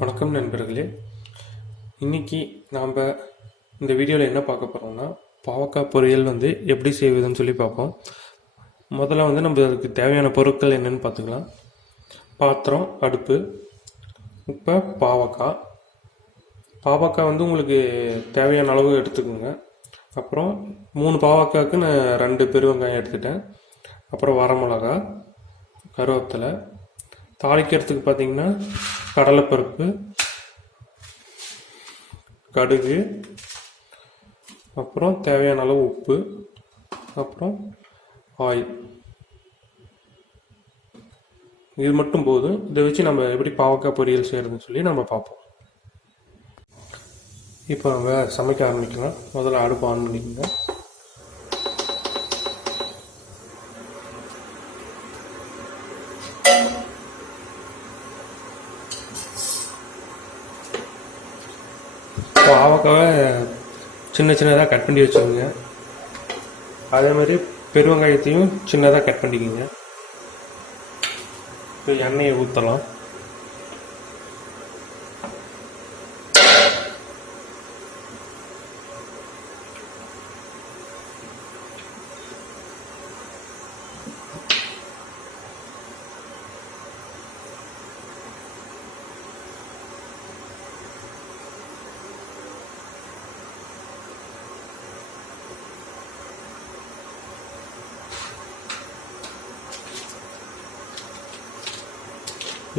வணக்கம் நண்பர்களே. இன்றைக்கி நாம் இந்த வீடியோவில் என்ன பார்க்க போகிறோம்னா, பாவக்காய் பொரியல் எப்படி செய்வதுன்னு சொல்லி பார்ப்போம். முதல்ல நம்ம அதுக்கு தேவையான பொருட்கள் என்னென்னு பார்த்துக்கலாம். பாத்திரம், அடுப்பு, இப்போ பாவக்காய் உங்களுக்கு தேவையான அளவு எடுத்துக்கோங்க. அப்புறம் 3 பாவக்காய்க்கு நான் 2 பெரிய வெங்காயம் எடுத்துட்டேன். அப்புறம் வரமிளகா, கருவேப்பிலை, தாளிக்கிறதுக்கு பார்த்திங்கன்னா கடலைப்பருப்பு, கடுகு, அப்புறம் தேவையான அளவு உப்பு, அப்புறம் ஆயில். இது மட்டும் போதும். இதை வச்சு நம்ம எப்படி பாவக்காய் பொரியல் செய்கிறதுன்னு சொல்லி நம்ம பார்ப்போம். இப்போ நம்ம சமைக்க ஆரம்பிக்கலாம். முதல்ல அடுப்பு ஆன் பண்ணிக்கோங்க. பாவக்காவை சின்ன சின்னதாக கட் பண்ணி வச்சுக்கோங்க. அதே மாதிரி பெருவெங்காயத்தையும் சின்னதாக கட் பண்ணிக்கோங்க. எண்ணெயை ஊற்றலாம்.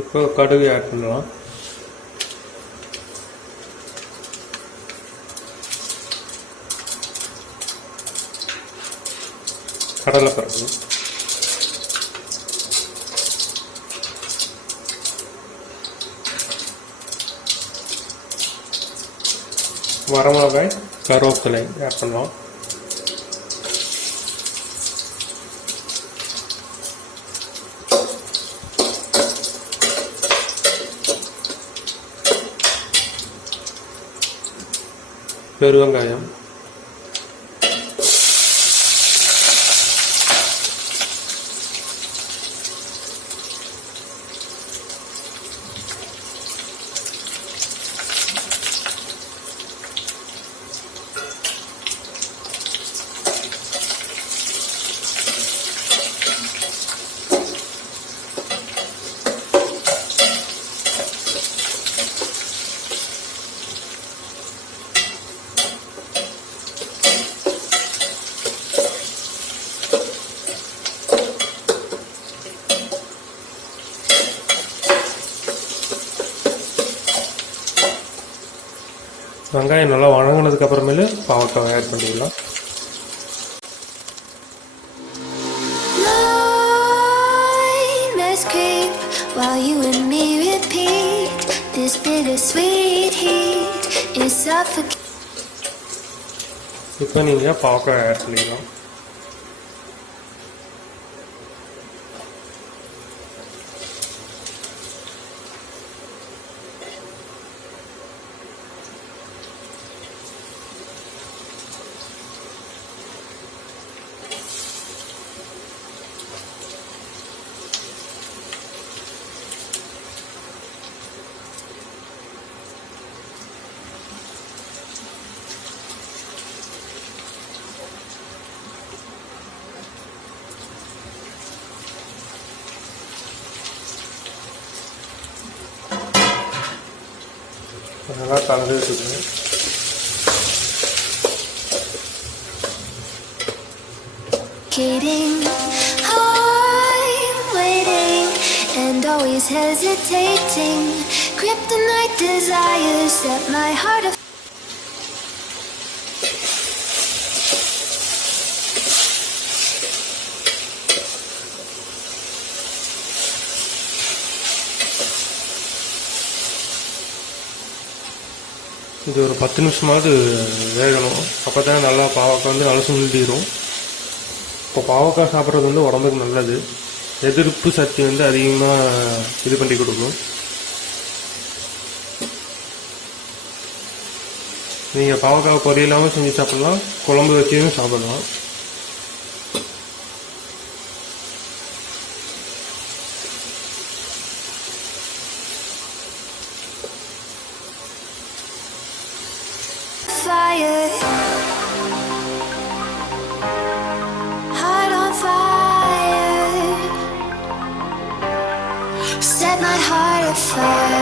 இப்போ கடுகு ஆட் பண்ணலாம். கடலைப்பருப்பு, வரமிளகாய், கருவேப்பிலை ஆட் பண்ணலாம். பெருவெங்காயம், வெங்காயம் நல்லா வணங்கினதுக்கு அப்புறமேலு பாவக்காய் ஆட் பண்ணிடலாம். இப்போ நீங்கள் பாவக்காய் ஆட் பண்ணிடலாம். நல்லா கலந்து வச்சுக்கோங்க. Always hesitating, kryptonite desires set my heart afire. இது ஒரு 10 நிமிஷமாவது வேகணும். அப்போ தான் நல்லா பாவக்காய் நல்லா சுண்டிடும். இப்போ பாவக்காய் சாப்பிட்றது உடம்புக்கு நல்லது. எதிர்ப்பு சக்தி அதிகமாக இது பண்ணி கொடுக்கும். நீங்கள் பாவக்காய் பொரியலாகவும் செஞ்சு சாப்பிடலாம், குழம்பு வச்சியும் சாப்பிடலாம். fire.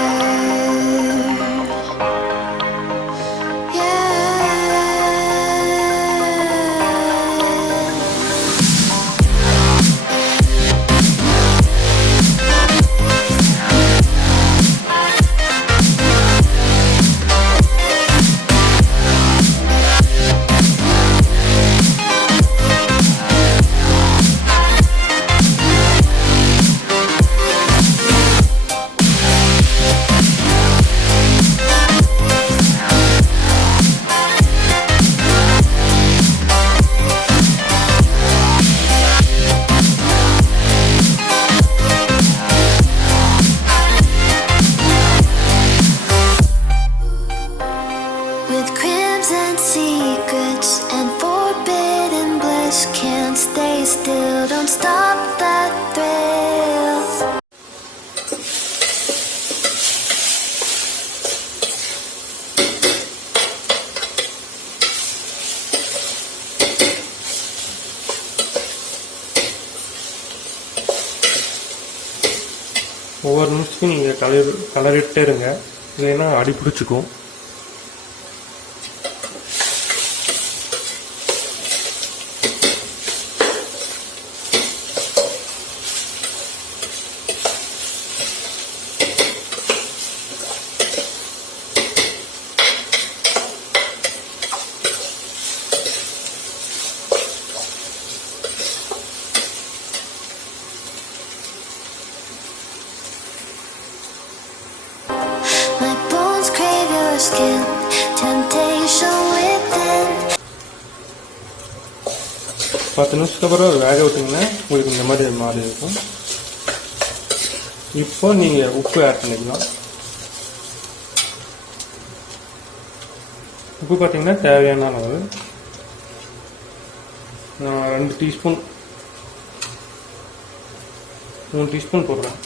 With crimson secrets and forbidden bliss, can't stay still, don't stop that thrill. ஒவ்வொரு நிமிஷத்துக்கும் நீங்கள் கலரிட்டே இருங்க, இல்லைன்னா அடி பிடிச்சிக்கும். My bones crave your skin, temptation within. 10 நிமிஷத்துக்கு அப்புறம் வேக விட்டிங்கன்னா உங்களுக்கு இந்த மாதிரி மாறி இருக்கும். இப்போ நீங்கள் உப்பு ஆட் பண்ணிக்கலாம். உப்பு பார்த்தீங்கன்னா தேவையான அளவு. நான் 2 டீஸ்பூன் 3 டீஸ்பூன் போடுறேன்.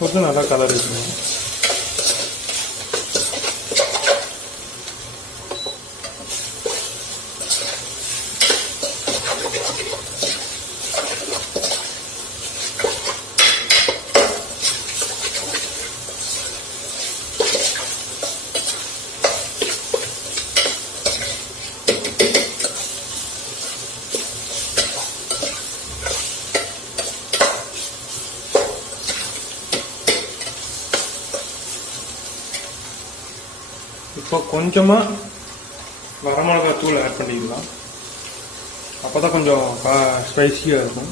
போட்டு நல்லா கலர் வைக்கணும். இப்போ கொஞ்சமாக வரமிளகாய் தூள் ஆட் பண்ணிக்கலாம். அப்போ தான் கொஞ்சம் ஸ்பைஸியாக இருக்கும்.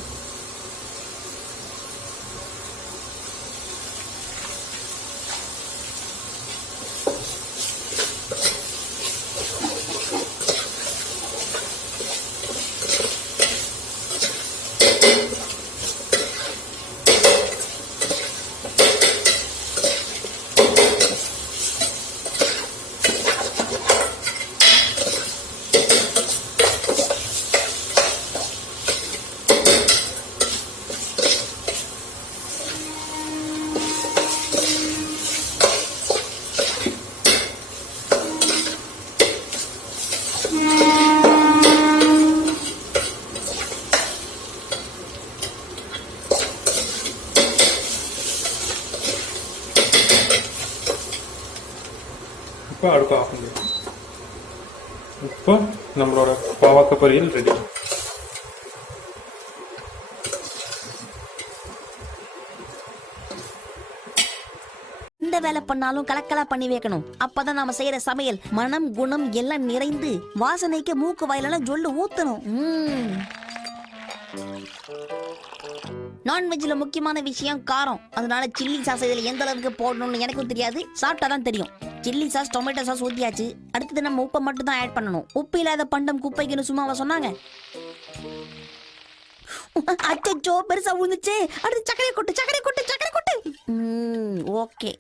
இப்போ அடுப்பு ஆஃப் பண்ணிடுவோம். இப்போ நம்மளோட பாவக்காய் பொரியல் ரெடி. எந்த வேலை பண்ணாலும் கலக்கலா பண்ணி வைக்கணும். அப்பதான் நாம செய்யற சமையல் மனம் குணம் எல்லாம் நிறைந்து வாசனைக்கு மூக்கு வாயிலெல்லாம் ஜொல்லு ஊத்தணும். நான்வெஜ்ல முக்கியமான விஷயம் காரம். அதனால சில்லி சாஸ் இதுல எந்த அளவுக்கு போடணும்னு எனக்கும் தெரியாது, சாப்பிட்டாதான் தெரியும். சில்லி சாஸ் டொமேட்டோ சாஸ் ஊத்தியாச்சு. அடுத்தது நம்ம உப்பை மட்டும் தான் ஆட் பண்ணணும். உப்பு இல்லாத பண்டம் குப்பைக்குன்னு சும்மாவா சொன்னாங்க? அச்சோ பெருசா விழுந்துச்சு. அடுத்து சக்கரை கொட்டு. ஓகே